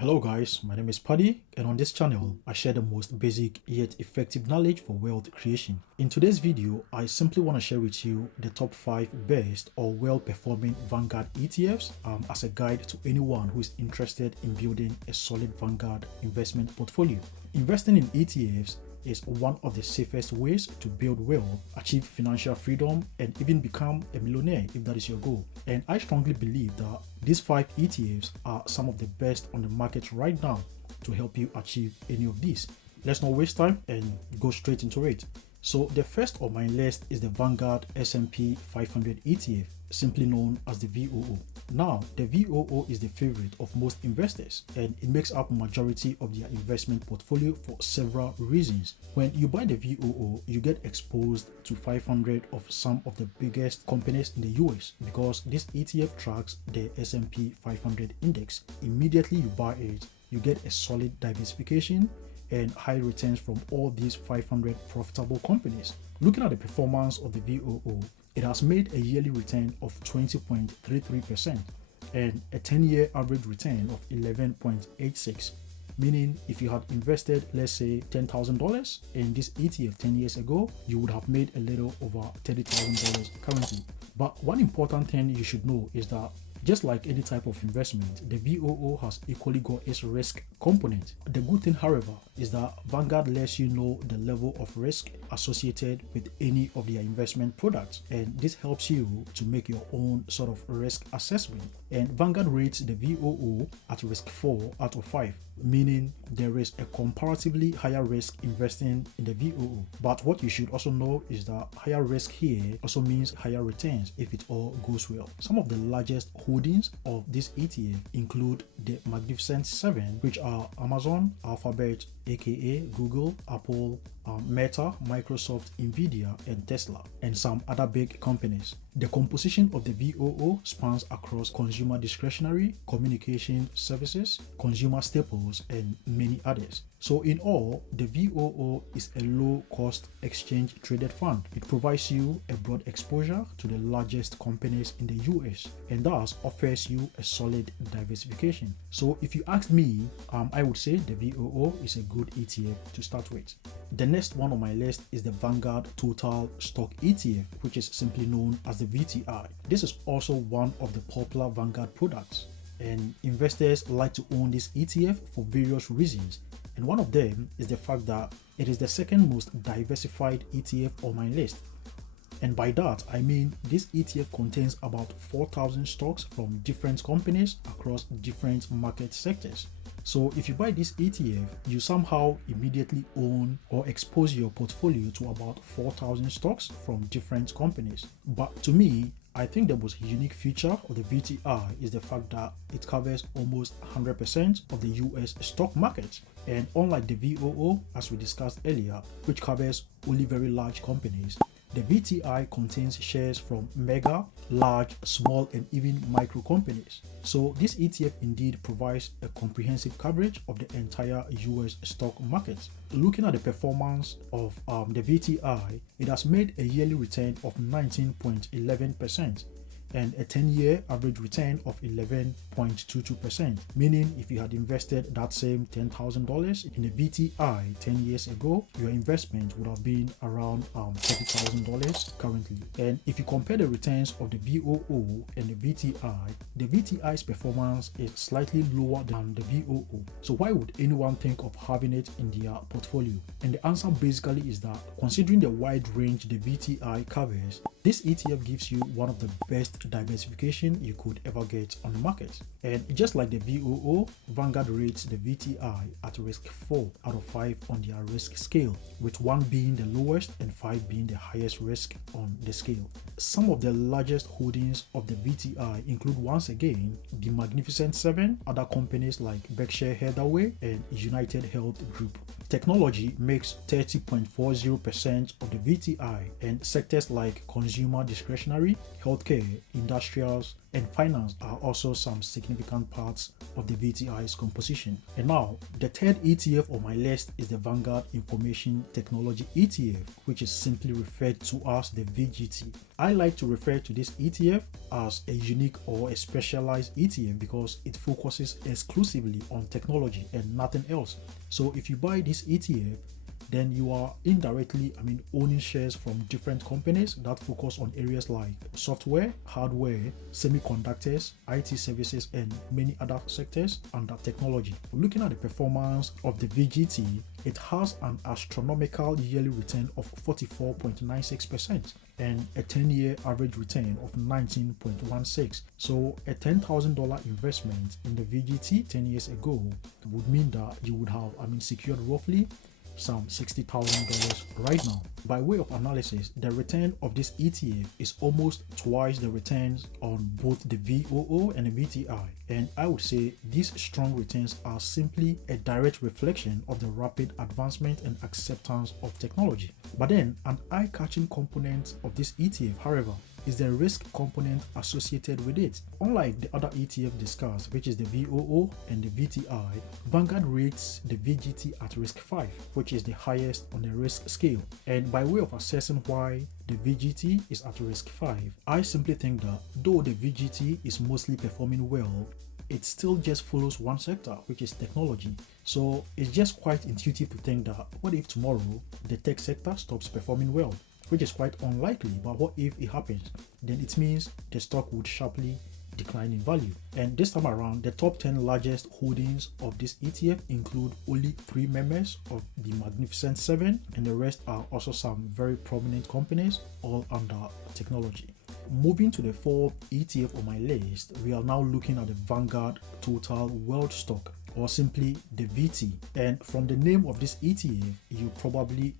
Hello guys, my name is Paddy, and on this channel I share the most basic yet effective knowledge for wealth creation. In today's video, I simply want to share with you the top 5 best or well-performing Vanguard ETFs as a guide to anyone who is interested in building a solid Vanguard investment portfolio. Investing in ETFs is one of the safest ways to build wealth, achieve financial freedom, and even become a millionaire if that is your goal. And I strongly believe that these 5 ETFs are some of the best on the market right now to help you achieve any of these. Let's not waste time and go straight into it. So the first on my list is the Vanguard S&P 500 ETF, simply known as the VOO. Now, the VOO is the favorite of most investors, and it makes up majority of their investment portfolio for several reasons. When you buy the VOO, you get exposed to 500 of some of the biggest companies in the US because this ETF tracks the S&P 500 index. Immediately you buy it, you get a solid diversification and high returns from all these 500 profitable companies. Looking at the performance of the VOO, it has made a yearly return of 20.33% and a 10-year average return of 11.86%. Meaning if you had invested, let's say $10,000 in this ETF 10 years ago, you would have made a little over $30,000 currently. But one important thing you should know is that just like any type of investment, the VOO has equally got its risk component. The good thing, however, is that Vanguard lets you know the level of risk associated with any of their investment products, and this helps you to make your own sort of risk assessment. And Vanguard rates the VOO at risk 4 out of 5, meaning there is a comparatively higher risk investing in the VOO. But what you should also know is that higher risk here also means higher returns if it all goes well. Some of the largest holdings of this ETF include the Magnificent 7, which are Amazon, Alphabet, aka Google, Apple, Meta, Microsoft, Nvidia, and Tesla, and some other big companies. The composition of the VOO spans across consumer discretionary, communication services, consumer staples, and many others. So in all, the VOO is a low-cost exchange-traded fund. It provides you a broad exposure to the largest companies in the US and thus offers you a solid diversification. So if you ask me, I would say the VOO is a good ETF to start with. The next one on my list is the Vanguard Total Stock ETF, which is simply known as the VTI. This is also one of the popular Vanguard products, and investors like to own this ETF for various reasons. And one of them is the fact that it is the second most diversified ETF on my list. And by that, I mean this ETF contains about 4,000 stocks from different companies across different market sectors. So if you buy this ETF, you somehow immediately own or expose your portfolio to about 4,000 stocks from different companies. But to me, I think the most unique feature of the VTI is the fact that it covers almost 100% of the US stock market. And unlike the VOO, as we discussed earlier, which covers only very large companies, the VTI contains shares from mega, large, small, and even micro companies. So this ETF indeed provides a comprehensive coverage of the entire US stock market. Looking at the performance of the VTI, it has made a yearly return of 19.11% and a 10-year average return of 11.22%, meaning if you had invested that same $10,000 in a VTI 10 years ago, your investment would have been around $30,000 currently. And if you compare the returns of the VOO and the VTI's performance is slightly lower than the VOO. So why would anyone think of having it in their portfolio? And the answer basically is that considering the wide range the VTI covers, this ETF gives you one of the best diversification you could ever get on the market. And just like the VOO, Vanguard rates the VTI at risk 4 out of 5 on their risk scale, with 1 being the lowest and 5 being the highest risk on the scale. Some of the largest holdings of the VTI include, once again, the Magnificent 7, other companies like Berkshire Hathaway and United Health Group. Technology makes 30.40% of the VTI, and sectors like consumer discretionary, healthcare, industrials, and finance are also some significant parts of the VTI's composition. And now, the third ETF on my list is the Vanguard Information Technology ETF, which is simply referred to as the VGT. I like to refer to this ETF as a unique or a specialized ETF because it focuses exclusively on technology and nothing else. So if you buy this ETF, then you are indirectly, owning shares from different companies that focus on areas like software, hardware, semiconductors, IT services, and many other sectors under technology. Looking at the performance of the VGT, it has an astronomical yearly return of 44.96% and a 10-year average return of 19.16. So a $10,000 investment in the VGT 10 years ago would mean that you would have, secured roughly some $60,000 right now. By way of analysis, the return of this ETF is almost twice the returns on both the VOO and the VTI. And I would say these strong returns are simply a direct reflection of the rapid advancement and acceptance of technology. But then, an eye-catching component of this ETF, however, is the risk component associated with it. Unlike the other ETF discussed, which is the VOO and the VTI, Vanguard rates the VGT at risk 5, which is the highest on the risk scale. And by way of assessing why the VGT is at risk 5, I simply think that though the VGT is mostly performing well, it still just follows one sector, which is technology. So it's just quite intuitive to think that what if tomorrow the tech sector stops performing well? Which is quite unlikely, but what if it happens? Then it means the stock would sharply decline in value. And this time around, the top 10 largest holdings of this ETF include only 3 members of the Magnificent 7, and the rest are also some very prominent companies, all under technology. Moving to the fourth ETF on my list, we are now looking at the Vanguard Total World Stock, or simply the VT. And from the name of this ETF, you probably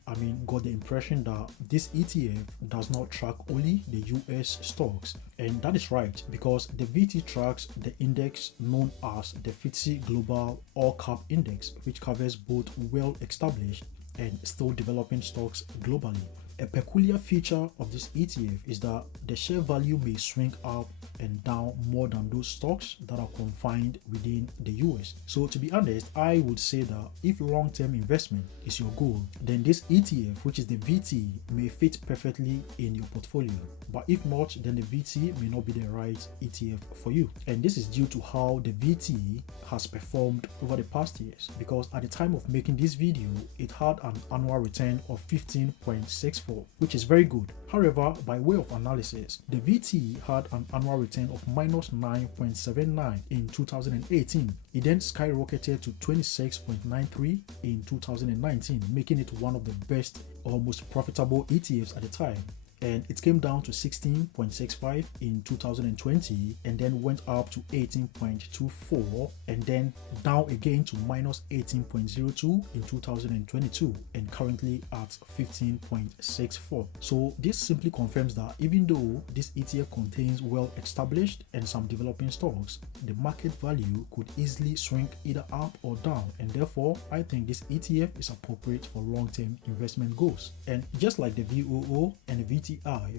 got the impression that this ETF does not track only the US stocks. And that is right, because the VT tracks the index known as the FTSE Global All Cap Index, which covers both well-established and still developing stocks globally. A peculiar feature of this ETF is that the share value may swing up and down more than those stocks that are confined within the US. So to be honest, I would say that if long-term investment is your goal, then this ETF, which is the VT, may fit perfectly in your portfolio. But if not, then the VT may not be the right ETF for you. And this is due to how the VT has performed over the past years, because at the time of making this video, it had an annual return of 15.64, which is very good. However, by way of analysis, the VT had an annual return of minus 9.79 in 2018. It then skyrocketed to 26.93 in 2019, making it one of the best or most profitable ETFs at the time. And it came down to 16.65 in 2020, and then went up to 18.24, and then down again to minus 18.02 in 2022, and currently at 15.64. So this simply confirms that even though this ETF contains well-established and some developing stocks, the market value could easily swing either up or down, and therefore I think this ETF is appropriate for long-term investment goals. And just like the VOO and the VTI,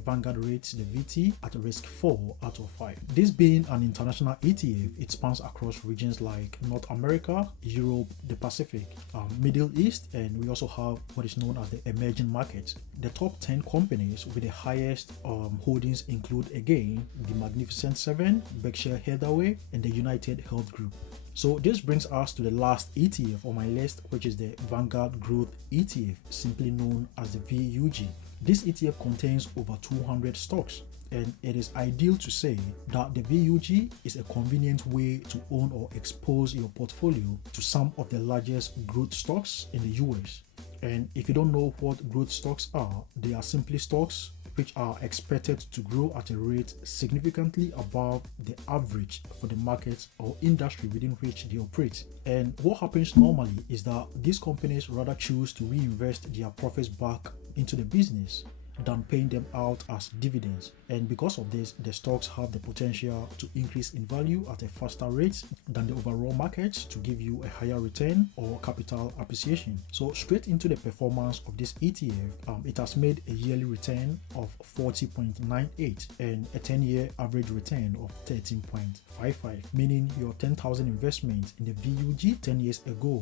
Vanguard rates the VT at risk 4 out of 5. This being an international ETF, it spans across regions like North America, Europe, the Pacific, Middle East, and we also have what is known as the emerging markets. The top 10 companies with the highest holdings include again the Magnificent 7, Berkshire Hathaway, and the United Health Group. So this brings us to the last ETF on my list, which is the Vanguard Growth ETF, simply known as the VUG. This ETF contains over 200 stocks, and it is ideal to say that the VUG is a convenient way to own or expose your portfolio to some of the largest growth stocks in the US. And if you don't know what growth stocks are, they are simply stocks which are expected to grow at a rate significantly above the average for the market or industry within which they operate. And what happens normally is that these companies rather choose to reinvest their profits back into the business than paying them out as dividends. And because of this, the stocks have the potential to increase in value at a faster rate than the overall market to give you a higher return or capital appreciation. So straight into the performance of this ETF, it has made a yearly return of 40.98 and a 10-year average return of 13.55, meaning your 10,000 investment in the VUG 10 years ago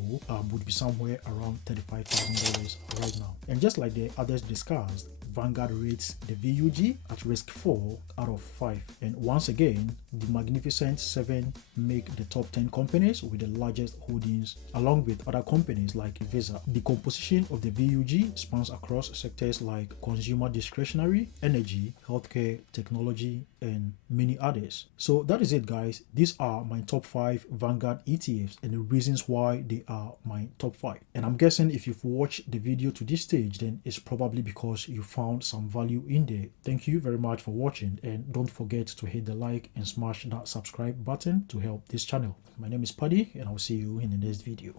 would be somewhere around $35,000 right now. And just like the others discussed, Vanguard rates the VUG at risk 4 out of 5. And once again, the Magnificent 7 make the top 10 companies with the largest holdings, along with other companies like Visa. The composition of the VUG spans across sectors like consumer discretionary, energy, healthcare, technology, and many others. So that is it, guys. These are my top 5 Vanguard ETFs and the reasons why they are my top 5. And I'm guessing if you've watched the video to this stage, then it's probably because you found some value in there. Thank you very much for watching, and don't forget to hit the like and smash that subscribe button to help this channel. My name is Paddy, and I'll see you in the next video.